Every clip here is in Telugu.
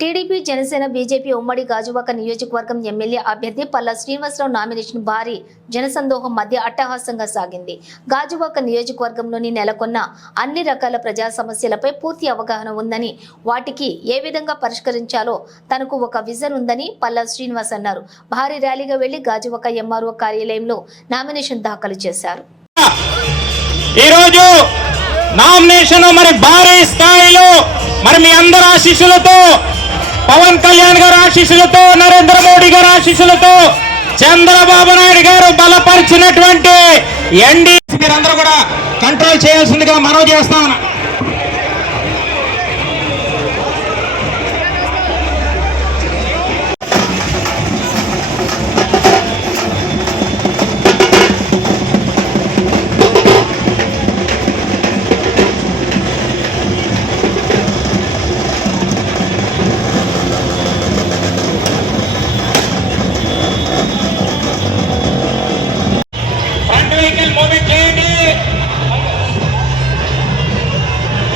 టీడీపీ జనసేన బీజేపీ ఉమ్మడి గాజువాక నియోజకవర్గం ఎమ్మెల్యే అభ్యర్థి పల్లా శ్రీనివాసరావు నామినేషన్ భారీ జనసందోహం మధ్య అట్టహాసంగా సాగింది. గాజువాక నియోజకవర్గంలోని నెలకొన్న అన్ని రకాల ప్రజా సమస్యలపై పూర్తి అవగాహన ఉందని, వాటికి ఏ విధంగా పరిష్కరించాలో తనకు ఒక విజన్ ఉందని పల్లా శ్రీనివాస్ అన్నారు. భారీ ర్యాలీగా వెళ్లి గాజువాక ఎంఆర్ఓ కార్యాలయంలో నామినేషన్ దాఖలు చేశారు. ఈరోజు నామినేషన్ మరి భారీ స్థాయిలో మరి మీ అందరి ఆశీస్సులతో, పవన్ కళ్యాణ్ గారి ఆశీస్సులతో, నరేంద్ర మోడీ గారి ఆశీస్సులతో, చంద్రబాబు నాయుడు గారు బలపరిచినటువంటి ఎన్డీఏ మీరందరూ కూడా కంట్రోల్ చేయాల్సిందిగా మనవి చేస్తా ఉన్నా.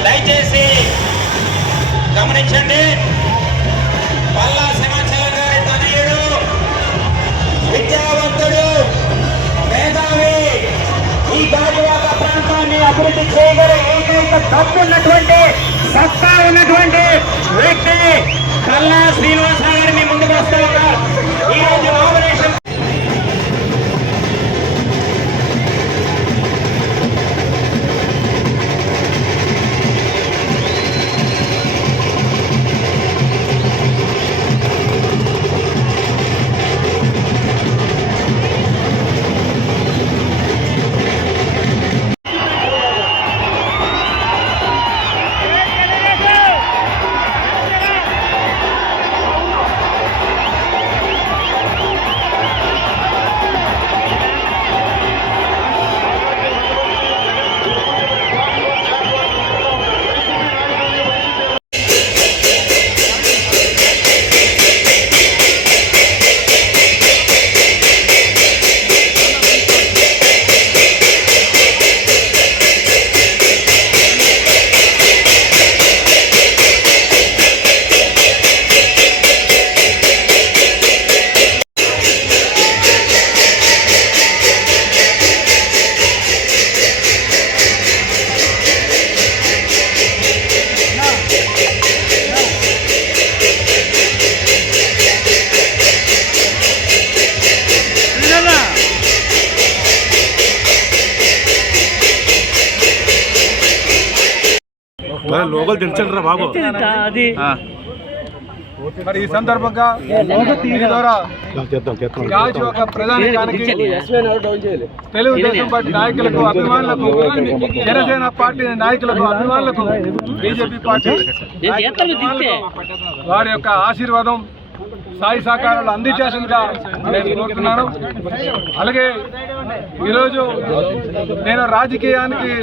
దయచేసి గమనించండి. పల్లా సింహాచలం గారి తనయుడు, విద్యావంతుడు, మేధావి, ఈ గాజువాక ప్రాంతాన్ని అభివృద్ధి చేయగల ఏకైక తప్పున్నటువంటి సత్తా ఉన్నటువంటి వ్యక్తి పల్లా శ్రీనివాసరావు గారు మీ ముందుకు వస్తూ ఉన్నారు. ఈరోజు నామినేషన్ లోకల్ తెలిసిండ్రా బాబు. మరి ఈ సందర్భంగా గాజువాక ప్రధానికానికి తెలుగుదేశం పార్టీ నాయకులకు, అభిమానులకు, జనసేన పార్టీ నాయకులకు, అభిమానులకు, బీజేపీ పార్టీ వారి యొక్క ఆశీర్వాదం, సాయి సహకారాలు అందించాల్సిందిగా నేను కోరుతున్నాను. అలాగే ఈరోజు నేను రాజకీయానికి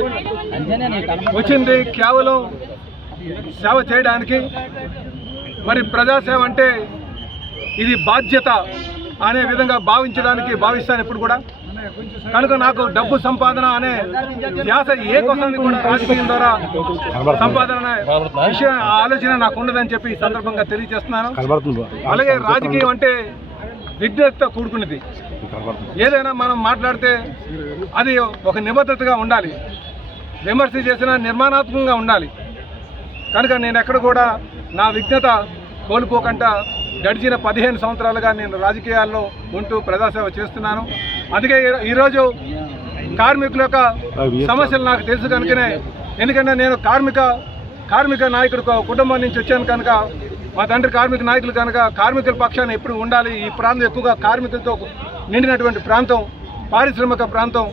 వచ్చింది కేవలం సేవ చేయడానికి. మరి ప్రజాసేవ అంటే ఇది బాధ్యత అనే విధంగా భావిస్తాను ఇప్పుడు కూడా. కనుక నాకు డబ్బు సంపాదన అనే ధ్యాస ఏ కోసం కూడా రాజకీయం ద్వారా సంపాదన విషయం ఆలోచన నాకు ఉండదని చెప్పి ఈ సందర్భంగా తెలియజేస్తున్నాను. అలాగే రాజకీయం అంటే విజ్ఞతతో కూడుకున్నది. ఏదైనా మనం మాట్లాడితే అది ఒక నిబద్ధతగా ఉండాలి, విమర్శ చేసినా నిర్మాణాత్మకంగా ఉండాలి. కనుక నేను ఎక్కడ కూడా నా విజ్ఞత కోల్పోకుండా గడిచిన 15 సంవత్సరాలుగా నేను రాజకీయాల్లో ఉంటూ ప్రజాసేవ చేస్తున్నాను. అందుకే ఈరోజు కార్మికుల యొక్క సమస్యలు నాకు తెలుసు కనుకనే, ఎందుకంటే నేను కార్మిక నాయకుడు కుటుంబం నుంచి వచ్చాను కనుక, మా తండ్రి కార్మిక నాయకులు కనుక కార్మికుల పక్షాన ఎప్పుడు ఉండాలి. ఈ ప్రాంతం ఎక్కువగా కార్మికులతో నిండినటువంటి ప్రాంతం, పారిశ్రామిక ప్రాంతం.